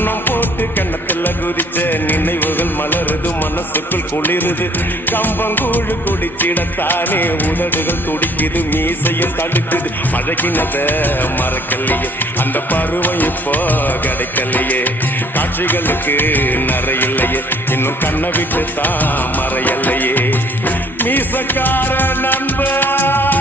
கண்ணம் போட்டு கண்ணத்துல குதிச்ச நினைவுகள் மலருது, மனசுக்குள் குளிருது. கம்பங்கூழு குடிச்சிடத்தானே உதடுகள் துடிக்குது, மீசையும் தடுக்குது. பழகினத மறக்கலையே, அந்த பருவம் இப்போ கிடைக்கலையே. காட்சிகளுக்கு நிறையில்லையே, இன்னும் கண்ணை விட்டு தான் மறையல்லையே. மீசக்கார நண்பா